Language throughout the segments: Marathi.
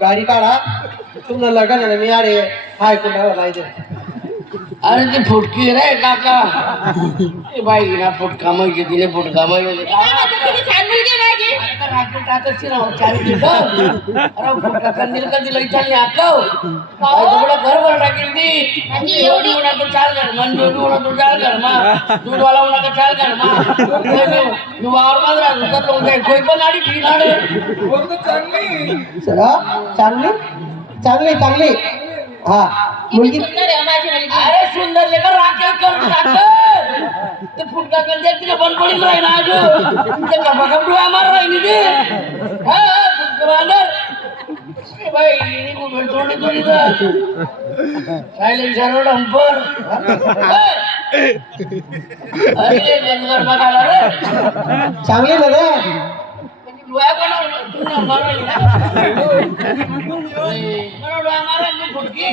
गाडी काढा तुमचं लग्न आहे ना मी अरे हाय कुणाला जायचं अरे ती फुटकी रे काका ए बाई ना फुटका मग तिने फुटका मग फुटका कंदील कधी लई चालली आटव घर भर टाकेल ती एवढी उन्हा तो चाल कर मन जेवढी उन्हा तो चाल कर मा दूधवाला उन्हा तो चाल कर मा तू वावर मात्र दुधात लोक कोई पण आडी ठी नाडे चांगली चांगली चांगली हा मुलगी अरे सुंदर लेकर राखेल कर टाकर ते फुटका कंदील तिने बंद पडील राही ना अजून ते कपडू आमार राही ते हा फुटका बांधर बाई कुठे तोंडी तोडी सायलेंट सर्व डंपर अरे बंदर बघायला रे चांगली ना रे डोळ्या बनवून मारली डोळ्या मारायला फुटकी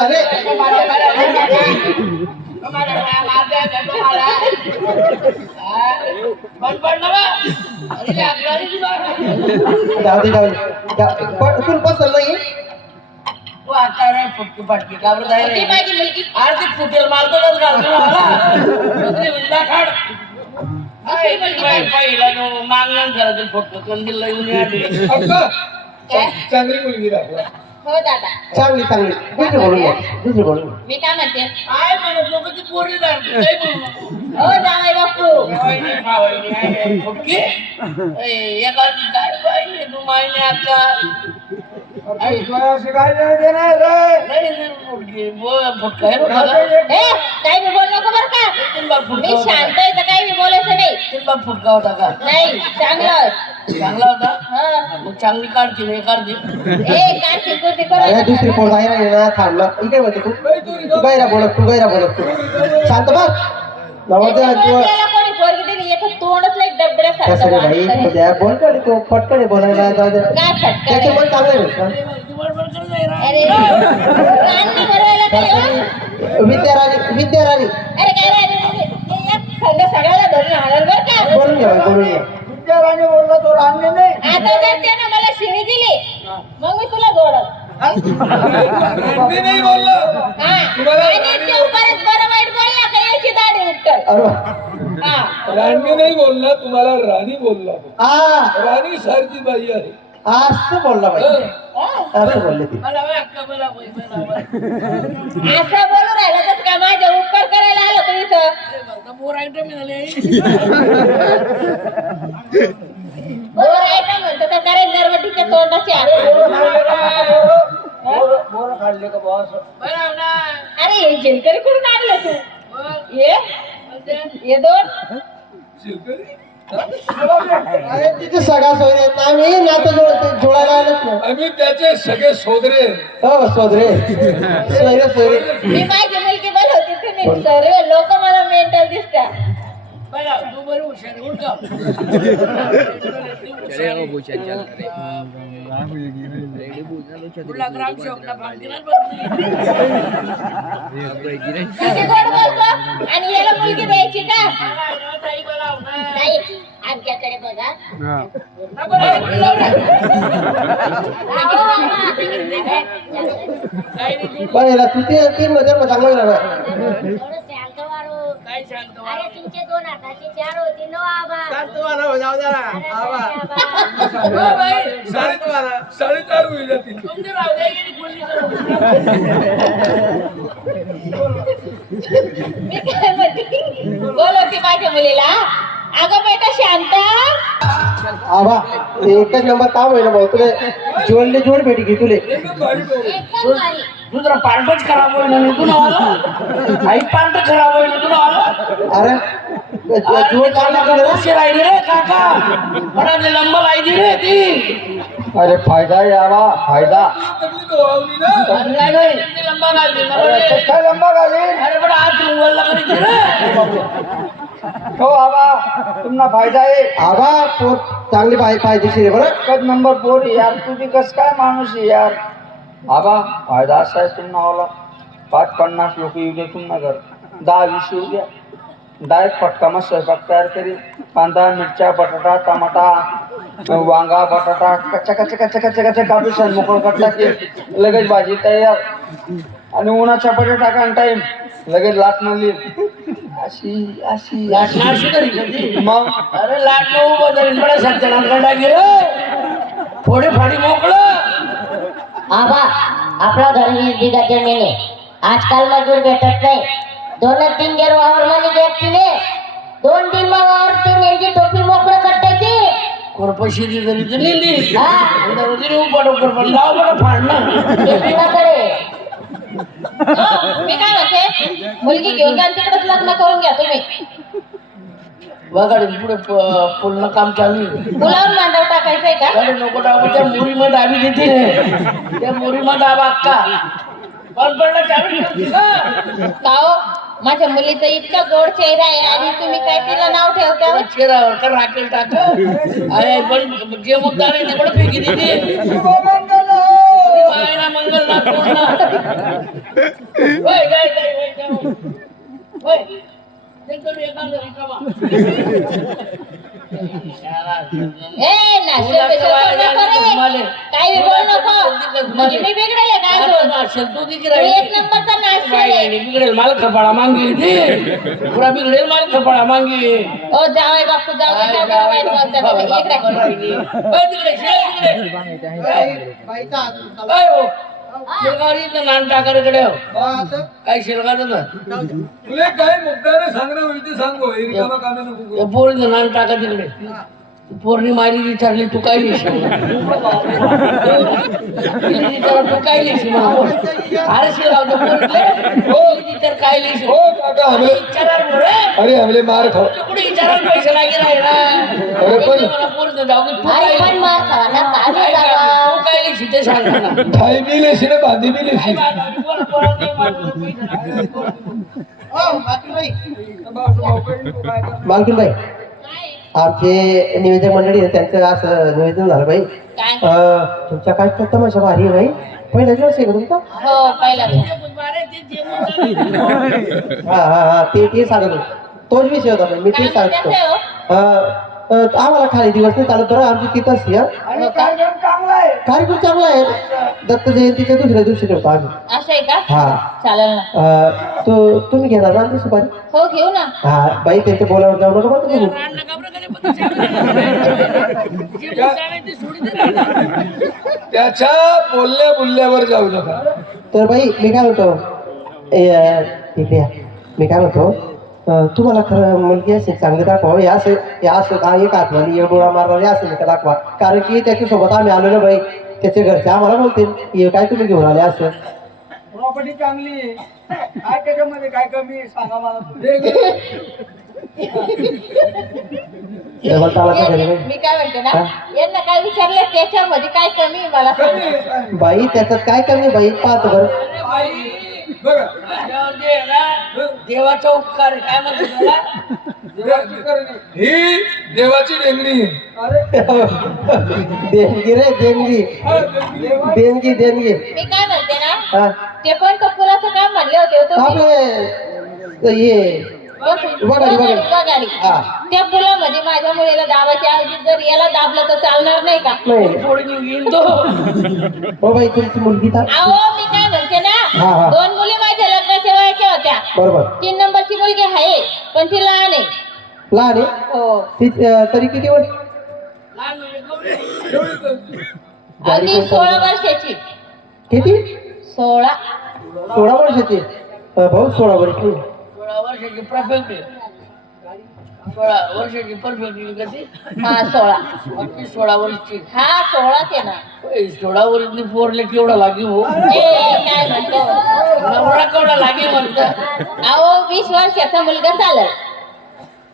अरे जाऊ दे पण पसंत नाही फुटकी फाटकी का बरं आरती फुटेल मारतोच घालतो पहिला मागणार झाला ते फुटतो कंदील येऊन चांगली मुलगी दाखवा हो दादा चांगली चांगली दुसरी बोलून घ्या दुसरी बोलून मी काय म्हणते काय म्हणत लोक ती पोरी हो जावई बापू फुटकी एखादी काय पाहिजे तू माहिती आता नाही फुटका ए काही मी बोल नको बरं का मी शांत आहे तर काही मी बोलायचं नाही फुटका होता का नाही चांगलं चांगला होता हा मग चांगली काढते नाही काढते ए काय शिकवते अरे करा दुसरी पोर बाहेर आहे ना थांबला इकडे म्हणते तू गैरा बोलत तू शांत बस नवरदेव कोणी पोरगी दिली एक तोंडच लाईक कसं रे भाई डबड्यासारखं उद्या बोल कडे तू पटकन बोलायला जाऊ दे काय त्याचे फटका मन चांगलं आहे अरे कान नाही भरवायला काय हो? विद्याराणी अरे काय रे संघ सगळ्याला धरून हाणार बरं का बोलून घ्या विद्याराणी बोलला तो रांगे नाही आता जर त्यानं मला शिवी दिली मग मी तुला जोडत रांगे नाही बोलला हा आणि तो परत बरं वाईट बोलला का याची दाढी उठल अरे हा रांगे नाही बोलला तुम्हाला राणी बोलला आ राणी सारखी बाई आहे असं बोलला भाई असं बोलले ती असं बोलू राहिलं तर का माझ्या उपकार करायला आलो तू इथं बोर आयटम म्हणतो तर करे नरवटीच्या तोंडाचे बोर काढले का बॉस अरे हे जिलकरी कुठून आणलं तू ये दोन शिलकरी अरे तिथे सगळा सोयरे ना मी नातं जोडायला आलोच ना आम्ही त्याचे सगळे सोदरे हो सोदरे सोयरे मी माझी मुलगी बोलवते तुम्ही सर्व लोक मला मेंटल दिसतात तू बरी हुशार उठ तुला ग्राम शोकला किती गोड बोलतो आणि याला मुलगी द्यायची का नाही आमच्याकडे बघा पण तू ते तीन मध्ये चांगलं राहणार काय सांगतो अरे तुमचे दोन हाताची चार होती नो आबा साडेचार होईल जातील तुमचे राहू मी काय म्हणते बोलवते माझ्या मुलीला अगं बेटा शांता आबा एकच नंबर काम होईल भाऊ तुला जोड भेटी घे तुले एकदम भारी तू जरा पार्टच खराब होईल ना तू ना आई पार्ट खराब होईल ना तू अरे जोड कशी राहिली रे काका बड़ा लंबा लायची रे ती अरे फायदा यावा फायदा तकलीफ ओळवली ना नाही लंबा नाही काय लंबा घाली अरे बड़ा हात रुंगवला करीत रे हो आबा तुम्हाला फायदा आहे आबा पोर चांगली फायदेशीर आहे बरं एकच नंबर पोर यार तू बी कस काय माणूस आहे यार आबा फायदा असा आहे तुम्हाला 50 लोक येऊ दे तुम्हाला घर 10-20 येऊ द्या डायरेक्ट फटका मग स्वयंपाक तयार करी कांदा मिरच्या बटाटा टमाटा वांगा बटाटा कच्चा कच्चा कच्चा कच्चा कच्चा कापूस छान मोकळं कट्टा की लगेच भाजी तयार आणि उन्हाच्या पटे टाका टाइम लगेच लाट म्हणली अशी अशी लाटणं अशी तरी कधी मग अरे लाटणं उभं तरी बडा सत्यानारायण टाकी रे थोडी फाडी मोकळं आबा आपला घर 20 बिघा जमीन आहे. आजकाल मजूर भेटत नाही. 2-3 गेर वावर मध्ये व्यक्तीने 2 दिन वावर ते नेमकी टोपी मोकळं करतायची. कोरपशी तरी तर नेली हा. उपाट पण लाव बरं फाडणं ते पिण्याकडे. हो, मी काय म्हणते मुलगी घेऊन जा आणि तिकडेच लग्न करून घ्या तुम्ही. बघा पुढे पूर्ण काम चालू आहे. मुलावर मांडव टाकायचंय का? अरे नको टाकू त्या मुरीमध्ये दाबी देते त्या मुरीमध्ये दाबा अक्का पण पडलं चालू ठेवते का? का हो? माझ्या मुलीचा इतका गोड चेहरा आहे आणि तुम्ही काय तिला नाव ठेवता हो? चेहऱ्यावर का राखेल टाक अरे पण जे मुद्दा नाही ते पण फेकी देते बायला मंगल ना पूर्ण होय काय काय होय काय होय एकदम एखादं रिकामा ए नाश्ता पेशा करू नको रे. काही बी बोलू नको. म्हणजे मी बिघडेल काय बोल. तू तिची मी एक नंबरचा नाश्ता आहे. बिघडेल माल खपाळा मांगी पुरा बिघडेल माल खपाळा मांगी ओ जावई बापू जाऊ दे, जाऊ दे, वाईट बोलता तुम्ही. इकडे. तिकडे बाईचा हात उचलला. शेलगावरी नान टाकाकडे आता काय शेलगावचं ना तुला काय मुद्द्याने सांगणं होईल ते सांगू हे रिकामा कामे नको करू. पोरीचं नान टाका तिकडे पोरणी मारी विचारली तू काय लिहिशील तू काय लिहिशील अरे शेलगावचं पोरीतले विचार काय लिहिशील हो काका आम्ही विचाराल बरं अरे आम्ही मार खाऊ कुठे विचारायला पैसे लागे नाही ना अरे पण मला पोरीचं जाऊ दे, तू अरे काय पण मार खावा ना काय काय काय- जावा. तू काय लिहिशील ते सांग ना खाई बी लेशी ना बांधी बी लेशी मालकीनबाई आमचे निवेदक मंडळी आहे, त्यांचं असं निवेदन झालं बाई. काय? तुमच्या काय तमाशा भारी आहे बाई. पहिला दिवस आहे का तुमचा? हो पहिला हा हा हा ते सांगत होतो. तोच विषय होता बाई, मी तेच सांगतो. आम्हाला खाली दिवस नाही चालत बरं आमची तिथंच आहे, हा. कार्यक्रम चांगला आहे. दत्त जयंतीच्या दुसऱ्या दिवशी ठेवतो आम्ही. असं आहे का? हा चालेल ना. तुम्ही घेणार ना आमची सुपारी? हो घेऊ ना. हा बाई त्यांच्या बोलावर जाऊ नका बरं तुम्ही. त्याच्या बोलल्या बोलल्यावर जाऊ नका. तर बाई मी काय म्हणतो इकडे या. मी काय म्हणतो तुम्हाला खरं मुलगी असेल चांगली दाखवा. हे असं एक आत्मानी एक डोळा मारणारी असेल का दाखवा. कारण की त्याच्यासोबत आम्ही आलो ना बाई, त्याचे घरचे आम्हाला बोलतील हे काय तुम्ही घेऊन आले असं. प्रॉपर्टी चांगली आहे. काय त्याच्यामध्ये काय कमी आहे सांगा मला. डबल तालाचा घरी बाई. मी काय म्हणते ना यांना काय विचारलं त्याच्यामध्ये काय कमी आहे मला सांगा. बाई त्याच्यात काय कमी बाई पाहतो बरं. बघा माझ्यावर जे आहे ना, देवाचा उपकार आहे. काय म्हणतो त्याला? ही देवाची डेंगणी आहे. देणगी रे देणगी देणगी देणगी. मी काय म्हणते ना हा ते पण कपुराचं काम म्हणले होते हो तुम्ही. आपले हे वगाडी. वगाडी. हा. त्या पुलामध्ये माझ्या मुलीला दाबाच्या ऐवजी जर याला दाबलं तर चालणार नाही का? नाही थोडी घेऊन तो हो बाई तुमची मुलगी तर अहो मी काय म्हणते हा, ना हा. 2 मुली माझ्या लग्नाच्या वयाच्या होत्या. बरोबर 3 नंबरची मुलगी आहे पण ती लहान आहे. लहान आहे हो ती तरी किती वर्ष? लहान म्हणजे गौरी. अगदी 16 वर्षाची. किती? 16. 16 वर्षाची. भाऊ 16 वर्ष 16 वर्षाची परफेक्ट आहे 16 वर्षाची परफेक्ट कधी हा 16. बाकी 16 वर्षाची हा 16 आहे ना. 16 वर्षाची पोरले केवढा लागे हो ए काय म्हणतो नवरा केवढा लागे म्हणतं अहो 20 वर्षाचा मुलगा चालेल.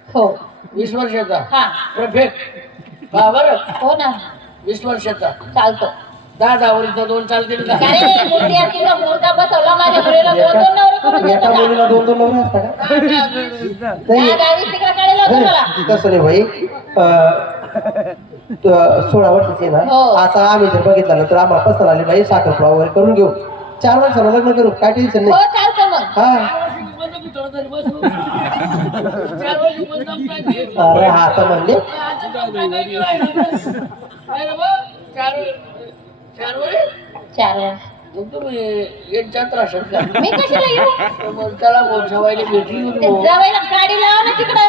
हो 20 वर्षाचा हा परफेक्ट हा बरं हो ना 20 वर्षाचा चालतो. 10 वर्षाचा 2 चालतील का अरे मुलगी आहे तिला मुलगा बसवला माझ्या मुलीला 2 नवरे करून एका देतो का? मुलीला 2 नवरे असतात का? नाही 10-20 तिकडे काढेल होतं मला. तसं नाही भाई 16 वर्षाची आहे ना. हो. आता आम्ही जर बघितलं ना तर आम्हाला पसंत आली बाई साखरपुडा वगैरे करून घेऊ. 4 वर्षाला लग्न करू काय टेन्शन हो नाही. चालतं मग. हा अरे हा तर म्हणले काय रे बा? चार वरे 4 वर्ष मग तुम्ही येत जात राहशाल का मी कशाला येऊ मग त्याला जेवायला भेटली ते जावयाला गाडी लावा ना तिकडं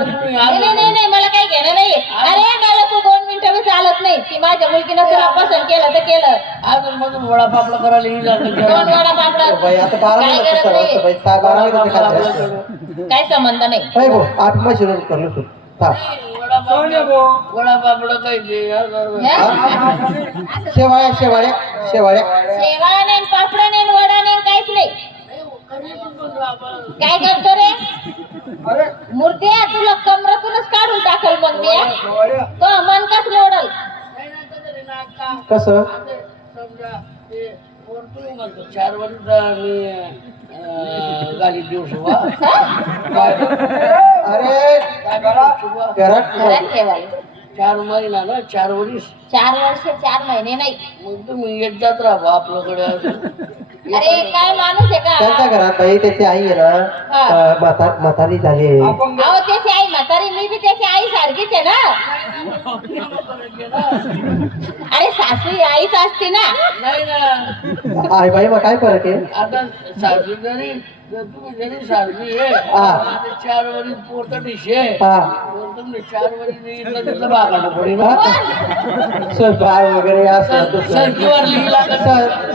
तुम्ही नाही मला काही घेणं नाही अरे मला तू 2 मिनिटं बी चालत नाही ती माझ्या मुलगीनं तुला पसंत केलं तर केलं अजून मधून वडापापला करायला येईल 2 वडा पापड बाई आता 12 काय मिनिटं गरज सर्व नाही. असतं बाई 6-12 मिनिटं खाते काय संबंध नाही होय गो आप मशीनवर करलो तू हा वडापापड काही ते शेवाळ्या शेवाळ्या शेवाळ्या शेवा नाही पापड नाही वडा नाही काहीच नाही काय करतो रे अरे मूर्त्या तुला कमरातूनच काढून टाकल मग मी तो मन काच मोडल कसं समजा ते तुम्ही म्हणतो 4 वर्ष मी गाडी देऊ शकवा अरे घरात घरात ठेवायला 4 महिना ना 4 वर्ष 4 वर्ष 4 महिने नाही मग तुम्ही येत जात राहा आपल्याकडे अरे काय माणूस आहे त्यांच्या का घरात बाई त्याची आई आहे ना म्हातारी झाली आहे. अहो त्याची आई म्हातारी मी बी त्याची आई सारखीच आहे ना अरे सासू ही आईच असते ना नाही ना आई बाई मग काय फरक आहे आता सासू जरी तुम्ही जरी सासू आहे हा. 4 वर्ष पोरत डिशे हा तुम्ही 4 वर्ष इथलं तिथलं बागाडं पडेल ना स्वयंपाक वगैरे असं तसं. संगीवर लिहिला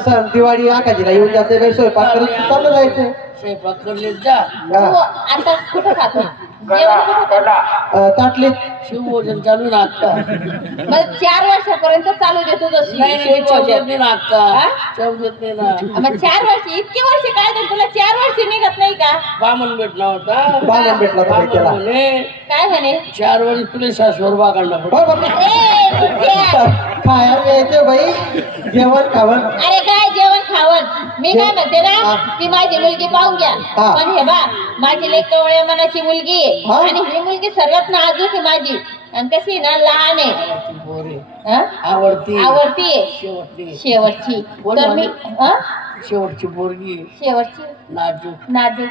सण दिवाळी आकाजीला येऊन जाते बाई स्वयंपाक करत चाललं जायचं स्वयंपाक करले जा तू हा. आता कुठं खातो जेवण कुठं खातो? ताटलीत शिवभोजन चालू ना आता मग 4 वर्षापर्यंत चालू दे तुझं नाही नाही शिवभोजन. चौदेत नाही ना आता हा? चौदेत नाही ना मग 4 वर्ष इतके वर्ष काय तर तुला 4 वर्ष निघत नाही का बामण भेटला होता बामण भेटला होता बामण त्याला. म्हणे काय म्हणे 4 वर्ष तुला सासवर बागाडला हो बापरे. अरे बुद्ध्या. खायला यायचं बाई जेवण खावण अरे काय जेवण खावण मी काय म्हणते ना ती माझी मुलगी पाहून घ्या हा. पण हे बा माझी लेक कवळ्या मनाची मुलगी आहे हा. आणि ही मुलगी सर्वात नाजूक आहे माझी आणि कशी ना लहान आहे पोरे हं? आवडती आवडती आहे शेवटची शेवटची कोण तर मी म्हणे? हं? शेवटची पोरगी शेवटची नाजूक नाजूक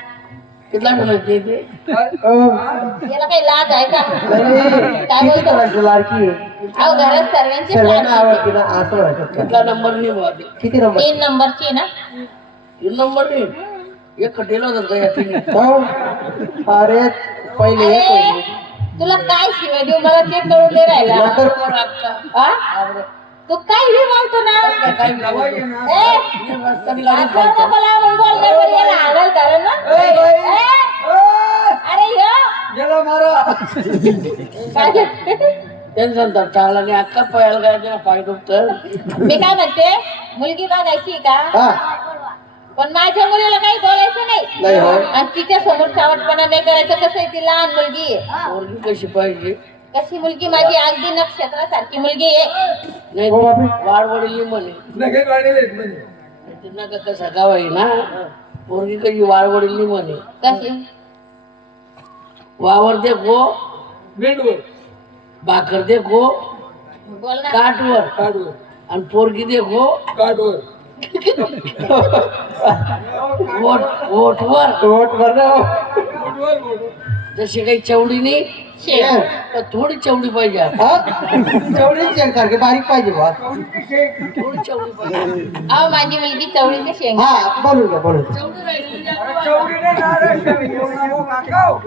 कितला ठेवायचे ते याला काही लाज आहे का काय किती बोलतो करायचं लाडकी अहो घरात सर्वांची सर्वांना लाज आवडते ना असं म्हणायचं कितला नंबर नाही बुवा ते. किती नंबर 3 नंबरची ना 3 नंबर नाही एक खटेला होता का या तिन्ही? हो अरे पहिले अरे, पहिले तुला काय शिवाय देऊ मला ते कळून दे राहिला नंतर बरं अक्का. हा? आवडे. तू काय बी बोलतो ना काय बोलतो? ए, मी रस्त्याने गाडी आता चालतो. नको लावून बोलण्यावर याला हाणल धरण ना ए, अरे ह्यो, गेला मारा काय ते? टेन्शन तर चांगला नाही अक्का पळायला काय त्याला पाय दुखतं मी काय म्हणते मुलगी बघायची का हा पण माझ्या मुलीला काही बोलायचं नाही नाही हो आणि तिच्या समोर सावटपणा नाही करायचं कसं आहे ती लहान मुलगी आहे पोरगी कशी पाहिजे कशी मुलगी माझी अगदी नक्षत्रासारखी मुलगी आहे नाही हो बापरे. वाढवडली म्हणे नखे काढले म्हणजे त्यांना का कसा गाव आहे ना पोरगी कशी वाढवडली म्हणे कशी वावर देखो मेंढवर भाकर देखो बोल ना काठवर काढवर आणि पोरगी देखो काढवर ओठवर पोट भरलं बोटवर बोट जशी काही चवडी नाही शेव तर थोडी चवडी पाहिजे हा तेवढीच सारखे बारीक पाहिजे बा थोडी चवडी पाहिजे अहो माझी मुलगी चवळीची शेंग हा बोलून घ्या बोलून घ्या. चवडी राहिली म्हणजे अरे आपण चौकीने नारळ घेऊन नको काकाव.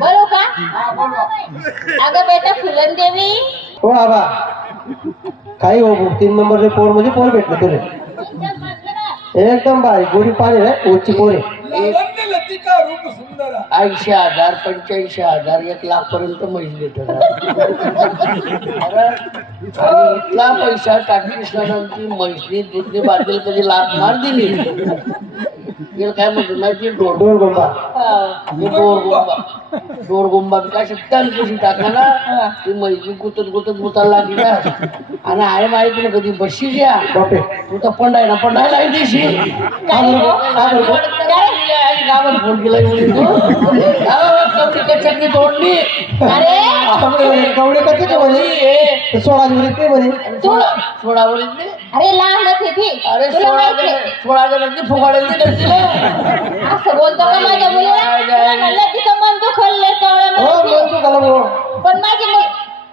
बोलू का हा बोलवा अगं बेटा फुलन देवी हो बाबा काही हो भाऊ 3 नंबर पोर म्हणजे पोर भेटलं तुले एकदम बारीक गोरी पाणी रे ओची पोरे लावण्य लतिका रूप सुंदर 80,000 85,000 1 लाख पर्यंत म्हैस भेटत आणि इतला पैसा टाकी ती म्हैसनी दूधनी बाटली कधी लाख मार दिली तिला काय म्हणतो माहिती डोर दोन गोंबा डोरगुंबा काय शकता कशी टाका ना ती मैत्री गुतत गुतायला लागली ना आणि आहे माहिती तुला कधी बसशी घ्या बापे तू तर पंडायला पंडायला देशी गावात फोन केला चटणी तोडली अरे गवळे कसे म्हणे सोळा जुरीत नाही म्हणे सोडावर अरे लहान होती ती अरे तुला माहिती आहे? सोळा जणांनी फुगाडली असं बोलतो का माझ्या मुलीला तुला म्हणलं तिचं मन दुखवलंय हो कवळ्यामध्ये मन तू कला भाऊ पण माझी मुल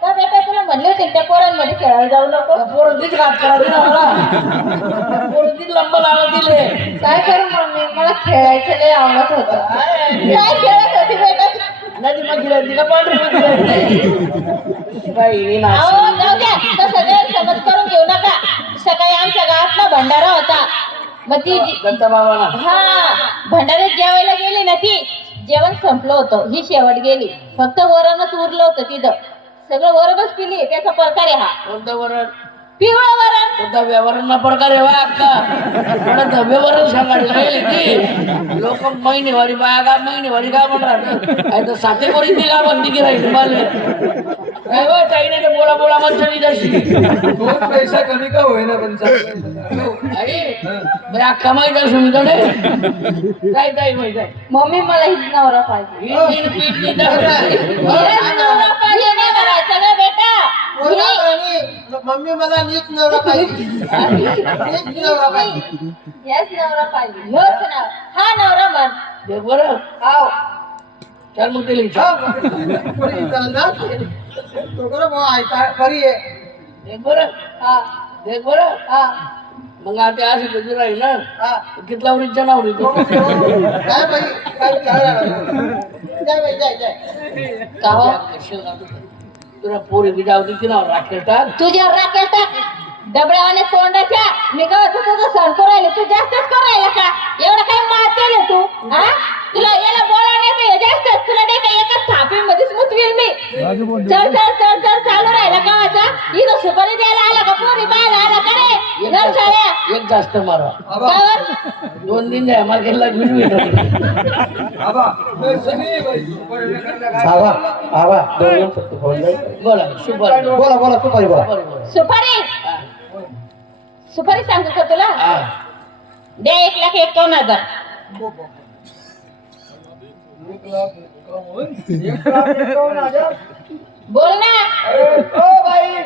का बेटा तुला म्हणले होते त्या पोरांमध्ये खेळायला जाऊ नको. पोरतीच घात करा दे ना मला पोरतीच लंब लावा दिले काय करू मम्मी मला खेळायचं लय आवडत होतं. काय खेळत होती बेटा? नदी मग खेळायची का पांढरी मग खेळायची बाई ना अहो जाऊ द्या तसं गैरसमज करून घेऊ नका. सकाळी आमच्या गावातला भंडारा होता. मग ती दत्ता बाबाला हा भंडाऱ्यात जेवायला गेली ना ती. जेवण संपलं होतं ही शेवट गेली. फक्त वरणच उरलं होतं तिथं. सगळं वरणच पिली. त्याचा प्रकार आहे हा कोणतं वरण पिवळं वरण. कोणता व्यवहारांना प्रकार आहे वा अक्का कोणता व्यवहार सांगायला राहिले की लोक महिनेवारी बाया महिनेवारी का म्हणणार तर साते कोणी ती का बंदी की राहिली मला काय हो काही नाही ते बोला बोला म्हणतो जशी 2 पैसा कमी का होईना पण आई बरं अख्खा माहीत असून काय काय माहित आहे मम्मी मला हीच नवरा पाहिजे. ही तीन पीठ नी टाकणार. हीच नवरा पाहिजे नाही म्हणायचं ग बेटा. मम्मी मला नीच नवरा पाहिजे. नीच नवरा पाहिजे. हेच नवरा पाहिजे. ह्योच नवरा. हा नवरा म्हण. देख बरं हाव. चल मग त्याला विचार. कोणी चालणार? तो बरं भाऊ ऐका बरी आहे. देख बरं हा देख बरं हा मग आता असं तुझी राहील ना हा. कितला वरीच्या नावरी तू काय बाई काय विचारायला लागला? जाय बाई जाय जाय. का हो? तुला पोरी बी जाऊ दे नाव राखेल टाक तुझ्यावर राखेल टाक डबड्यावाने तोंडाच्या. मी काय तू तुझं सण करायला तू जास्तच करायला का? एवढं काय मात केलं तू? हा तुला याला बोलावण्यात हे जास्तच. तुला नाही का एकाच थापीमध्येच मुतवील मी. चल चल चल चल चालू राहिला गावाचा. इथं सुपारी द्यायला आला का पोरी पाहायला आला का रे नरसाळ्या? एक जास्त मारा कावर? 2 दिन जाय मार्केटला घेऊन आबा सगळी बाई आवा आवा 2 मिनिट फक्त बोलले. बोला सुपर बोला बोला सुपारी बोला. सुपारी सुपारी सांगू का तुला? द्या 1,51,000. बोल ना. बाई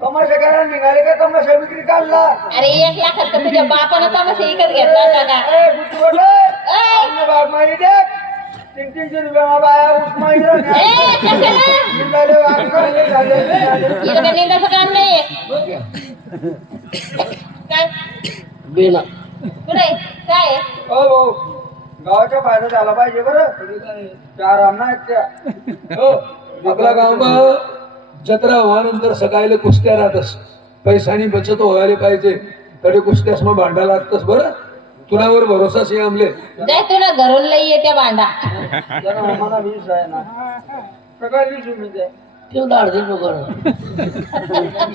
तमाशा करायला निघाले का तमाशा विक्री काढला अरे 1 लाखात तर तुझ्या बापानं तमाशा विकत घेतला होता का? ए, गुट्टी बोल, ए. बाग मारी दे 300 रुपया बाया उस्मानी ए, कशाला? इथं काय निंदाचं काम नाहीये. काय बेना कुठे काय आहे? हो गावाचा फायदा झाला पाहिजे बरं चार आमना हो आपला गावमा जत्रा व्हानंतर सकाळी कुस्त्या राहतस पैसानी बचत व्हायला पाहिजे तरी कुस्त्यास मग भांडा लागतस बरं तुलावर भरोसाच आहे आमले जाय तुला घरून लई येते भांडा. जरा आम्हाला 20 आहे ना सकाळी 20 रुपये आहे. ते दाड दे कर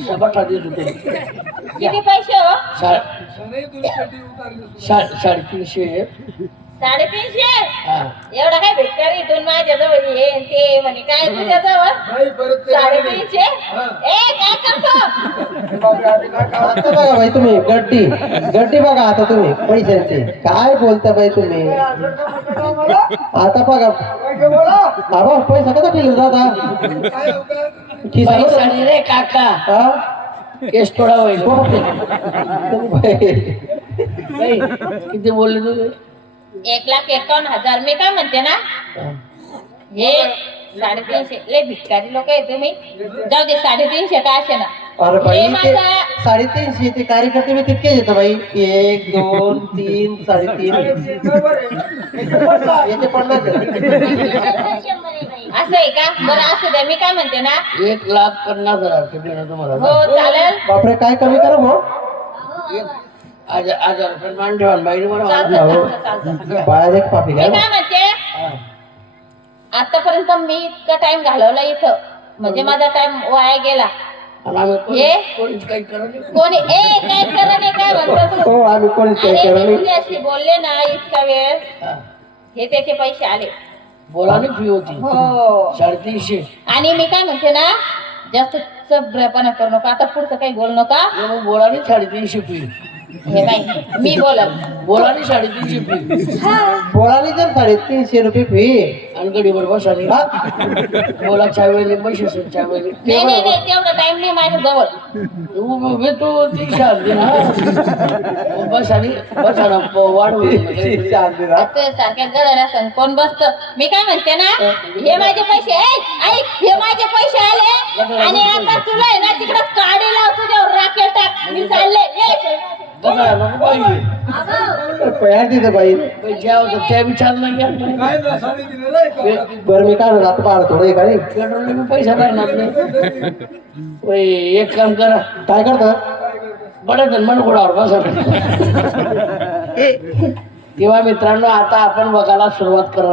सबाटा दे होते किती पैसे हो? सनई तुला पेटी उतारली 350 350. हा एवढा काय भेटणार इथून माझ्याजवळ ये आणि ते म्हणे काय तुझ्याजवळ नाही परत ते 350. हा. ए काय करतो? बापरे, आता काय काम? आता बघा बाई तुम्ही गड्डी गड्डी बघा आता तुम्ही पैशांची काय बोलता बाई तुम्ही. मला आता बघा पैसे बोला आबा पैसा कसा ठेवला जाता काय अवघड? खिसा पैसा रे काका हा केस थोडा होईल बाई. बाई, किती बोलले तुम्ही 1,51,000. मी काय म्हणते ना हे 350 लय भिकारी लोक आहे तुम्ही. जाऊ दे 350 का असे ना. अरे बाई हे ते माझं- 350 ते कार्यकर्ते मी तितकेच येतो बाई 1 2 3 3.5 बरोबर आहे याचे 50. असं आहे का? बरं असू द्या. मी काय म्हणते ना 1,50,000 देणं तुम्हाला हो चालेल. बापरे काय कमी करा मग 1,000 रुपये मान ठेवा बाईने मला चालतं चालतं. बाहेर एक पापी मी काय काय म्हणते आतापर्यंत मी इतका टाइम घालवला इथं म्हणजे माझा टाइम वाया गेला. आणि आम्ही हे? कोणीच काही करत नाही. कोणी काय करा नाही काय म्हणतो तू? हो आम्ही कोणीच काही अरे केलं मी नाही. तुझ्याशी बोलले ना इतका वेळ हा. हे त्याचे पैसे आले. बोला नाही फी होती हो 350. आणि मी काय म्हणते ना जास्त चबऱ्यापणा करू नका. आता पुढचं काही बोलू नका. मग बोला नाही 350 फी हे बाई मी बोलत बोलानी 350 फी बोळाली तर 350 रुपये फी आणि गडीवर बसानी हा? बोला चावेली पैसे असेल चावेली नाही नाही नाही तेवढा टाइम नाही माझ्या जवळ उभे तू ती शांती ना बसानी बसाना वाढवू शांती ना. ते सारख्या गडर असं कोण बसत मी काय म्हणते ना हे माझे पैसे ऐक हे माझे पैसे आले आणि आता तुला आहे ना तिकडं काढी लाव तुझ्यावर राखेल टाक मी चालले ये. पयार तिथं बाई ज्या होतं त्या विचार नाही घ्या काय ना साडी दिली रे कपडा. बरं मी काय म्हणलं आता बाळ थोडं हे काय पेट्रोलने मी पैसा भरणार नाही ओय, एक काम करा काय करतं बडे मन घोडावर बसा तेव्हा मित्रांनो आता आपण बघायला सुरुवात करा